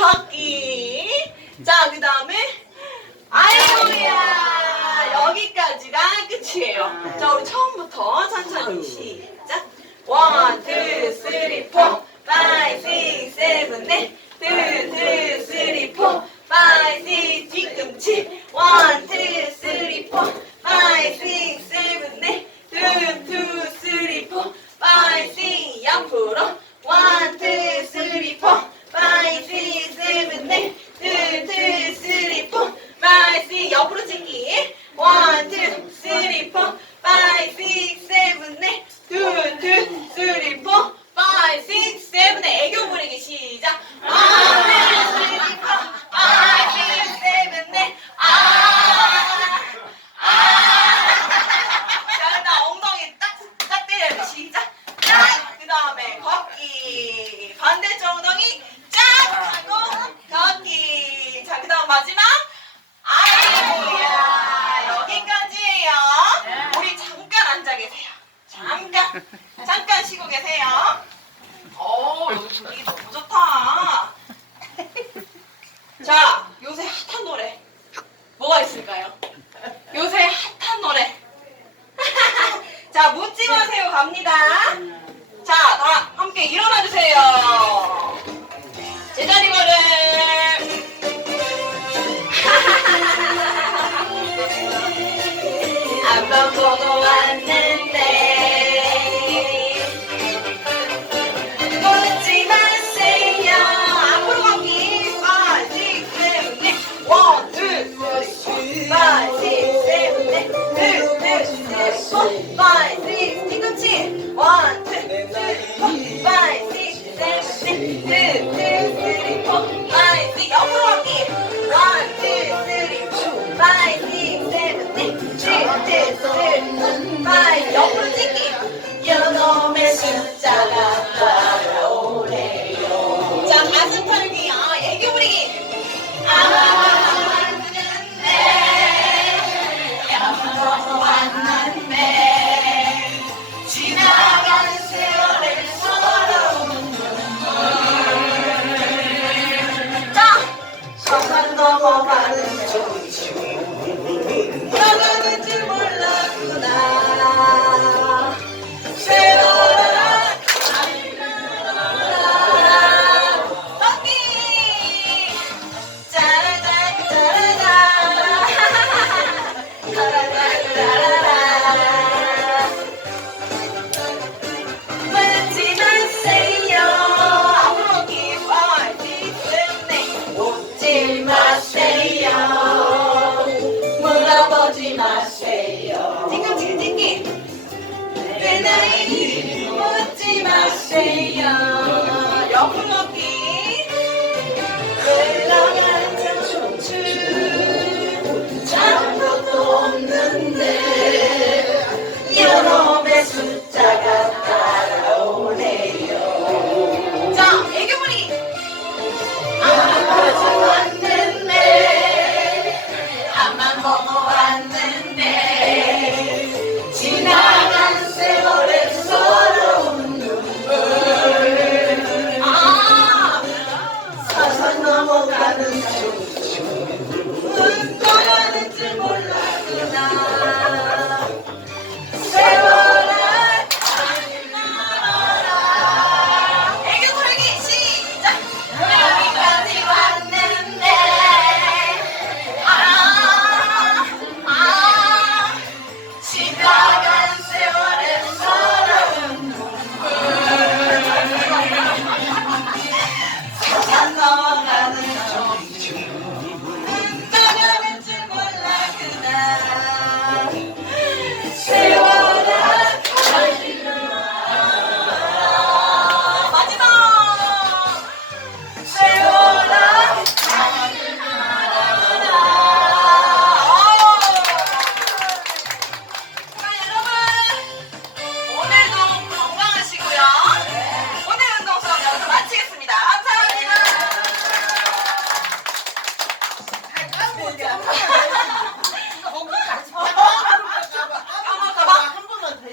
걷기. 자, 그 다음에 아이고야. 여기까지가 끝이에요. 자, 우리 처음부터 천천히 시작. 원, 투, 쓰리, 포, 파이, 식, 세븐, 넷. 투, 투, 쓰리, 포, 파이, 식, 뒤꿈치. 원, 투, 쓰리, 포, 파이, 식, 세븐, 넷. 투, 투, 쓰리, 포, 파이, 식, 옆으로. 원, 투, 쓰리, 포, 파이, 식, 세븐, 넷. 투, 투, 쓰리, 포, 파이, 식, 옆으로 찍기. 원, 투, 쓰리, 포, 파이, 식, 세븐, 넷. 투, 투, 쓰리, 포, 파이, 식, 세븐, 넷. 애교 부리기 시작. 원, 투, 쓰리, 포, 파이, 식, 세븐, 넷. 아, 아. 자, 일단 엉덩이 딱, 딱 때려요. 시작. 딱! 그 다음에 걷기. 반대쪽 엉덩이 쫙! 하고 걷기. 자, 그 다음 마지막. 아이고야. 여기까지예요. 우리 잠깐 앉아 계세요. 잠깐. 잠깐 쉬고 계세요. 어, 여기 분위기 너무 좋다. 자, 요새 핫한 노래. 뭐가 있을까요? 요새 핫한 노래. 자, 묻지 마세요 갑니다. 3, 4, 5. 옆으로 찍기. 여놈의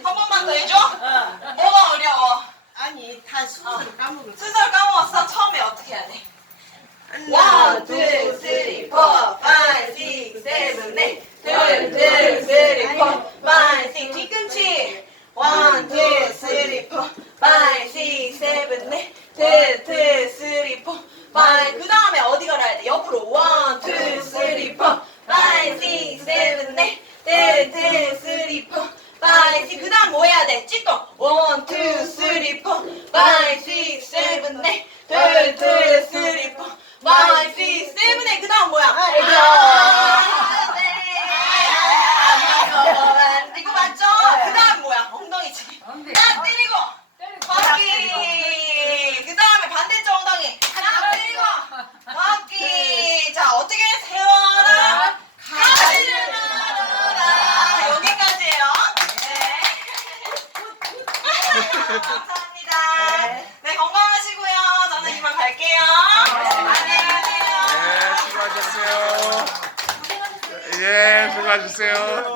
한 번만 더 해줘? 뭐가 어려워? 아니 다 순서를 까먹을 거야. 순서를 까먹었어? 처음에 어떻게 해야 돼? One, two, three, four, five, six, seven, eight. One, two, three, four, five, six. 뒤꿈치. One, two, three, four, five. 넷. 둘, 둘, 쓰리, 포, 파이, 식. 그 다음 뭐 해야 돼? 찌꺼. 원, 투, 쓰리, 포, 파이, 식, 세븐, 넷. 둘, 둘, 쓰리, 포, 파이, 식, 세븐, 넷. 그 다음 뭐야? 아, 네. 아, 이거 맞죠? 그 다음 뭐야? 엉덩이 치기. 딱 때리고. 바퀴. 그 다음에 반대쪽 엉덩이. 딱 때리고. 바퀴. 자, 어떻게 세워라? 가지르라. 여기까지예요. 네. 감사합니다. 네, 건강하시고요. 저는 이만 갈게요. 안녕히 가세요. 네, 수고하셨어요. 예, 수고하셨어요.